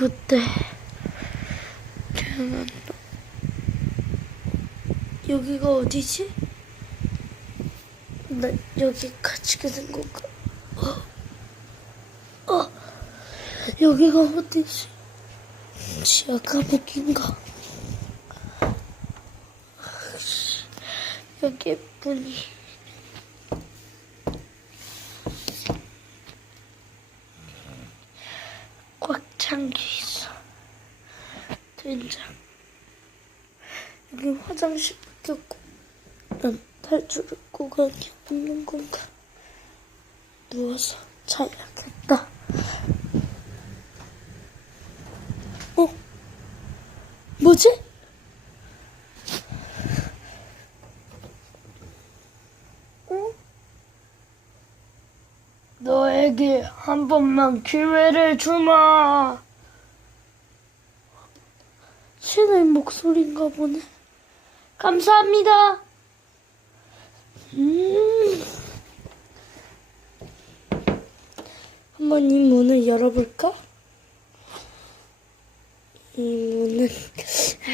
그때 태어난다. 여기가 어디지? 나 여기 갇히게 된 건가? 어, 어, 여기가 어디지? 지하 감옥인가? 여기 문이 꽉 잠겨 있어. 된장. 여기 화장실밖에 없고 난 탈출을 구간이 없는 건가? 누워서 자야겠다. 어? 뭐지? 어? 너에게 한 번만 기회를 주마. 신의 목소리인가 보네. 감사합니다. 음. 한번 이 문을 열어볼까? 이 문은 아!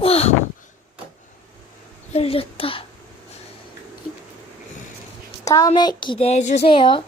와 열렸다. 다음에 기대해 주세요.